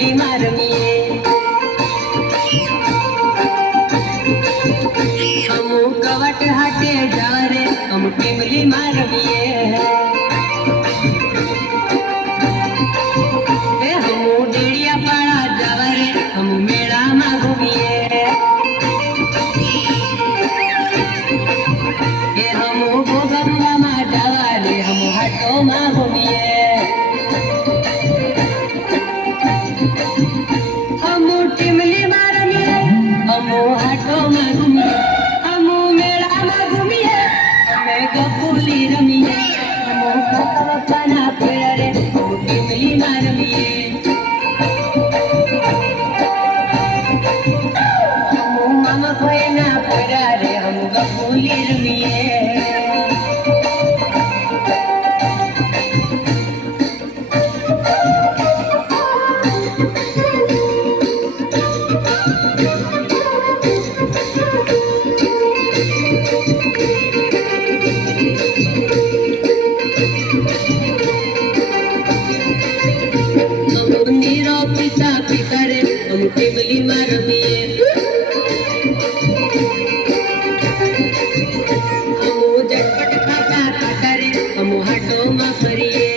ટીમલી માં રમીએ હમુ કવટ હાટે જાવા રે હમુ ટીમલી માં રમીએ હમુ ડેડિયા પાડા જાવા રે હમુ મેળામાં ઘૂમીએ હમુ ગોગરવામાં જાવા રે હમુ હાટોમાં ઘૂમીએ હમુ ટીમલી માં રમીએ હમુ હાટોમાં ઘૂમીએ હમુ મેળામાં ઘૂમીએ અમે ગપુલી રમીએ હમુ કાકા ફેરા રે હમુ ટીમલી માં રમીએ હમુ મામા ભાઈના ફેરા રે હમુ ગપુલી રમીએ પિતા પિતા રે હમુ ટીમલી માં રમીએ હમુ ઝટપટ ખાતા ખાતા રે હમુ હાટોમાં ફરીએ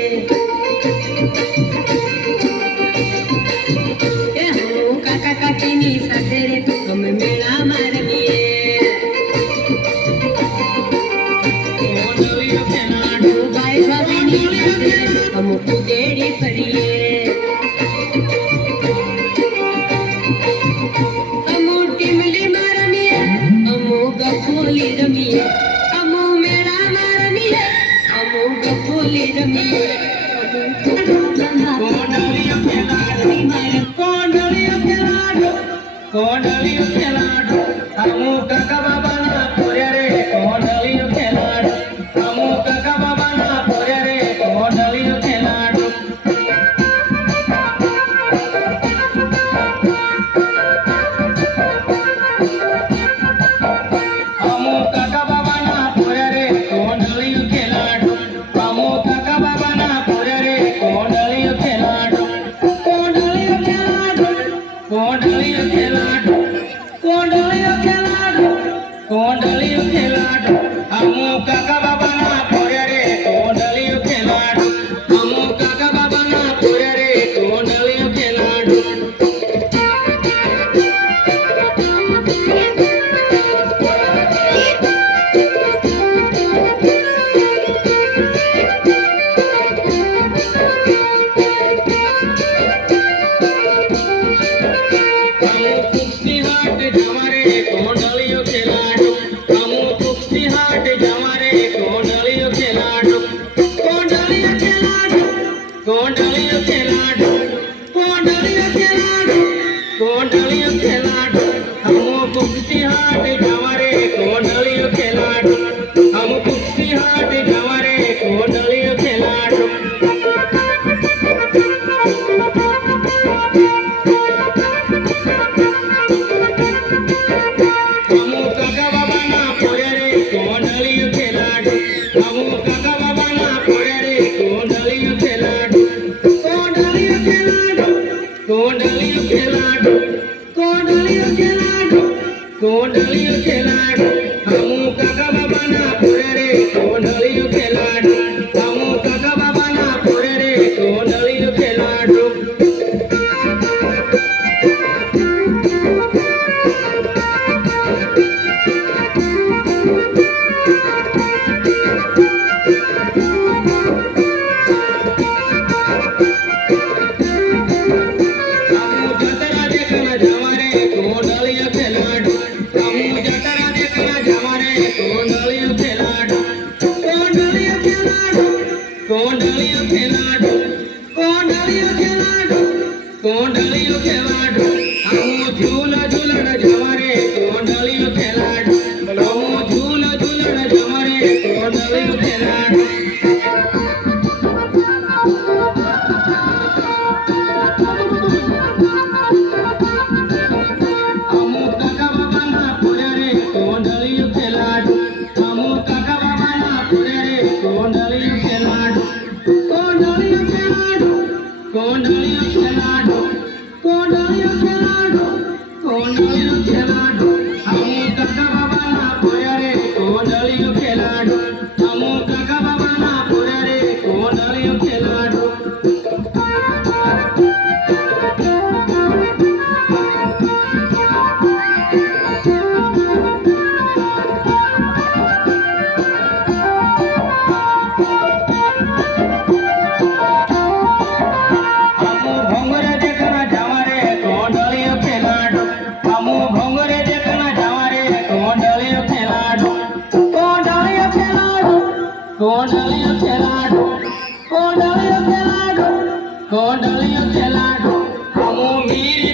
હમુ કાકા કાકીની સાથે રે અમે મેળામાં રમીએ ભાઈ ભાભીની સાથે હમુ કુદેડી ફરીએ રમીએ અમુ મેળામાં રમીએ અમુ ગપુલી રમીએ કોંડલિયો ખેલાડો અમુ કાકા બાબાના પોર્યા રે કોંડલિયો ખેલાડો અમુ કાકા બાબાના પોર્યા રે કોંડલિયો ખેલાડો કોંડલિયો ખેલાડો હમુ કાકા બાબાના પોર્યા રે કોંડલિયો ખેલાડો હમુ કાકા બાબાના પોર્યા રે કોંડલિયો ખેલાડો કોંડલિયો ખેલાડો હમુ કુક્ષી હાટ જવા રે કોંડલિયો ખેલાડો હમુ કુક્ષી હાટ જવા રે કોંડલિયો ખેલાડો હમુ કાકા બાબાના પોર્યા રે કોંડલિયો ખેલાડો હમુ કાકા બાબાના પોર્યા રે કોંડલિયો ખેલાડો કોંડલિયો ખેલાડો કોંડલિયો ખેલાડો કોંડલિયો ખેલાડો હમુ કાકા બાબાના પોર્યા રે કોંડલિયો ખેલાડો હમુ કાકા બાબાના પોર્યા રે કોંડલિયો ખેલાડો જતરા દેખના જવા રે કોંડલિયો ખેલાડો હમુ જતરા દેખના કોંડળિયો ખેલાડો કોંડળિયો ખેલાડો કોંડળિયો ખેલાડો અમો મીર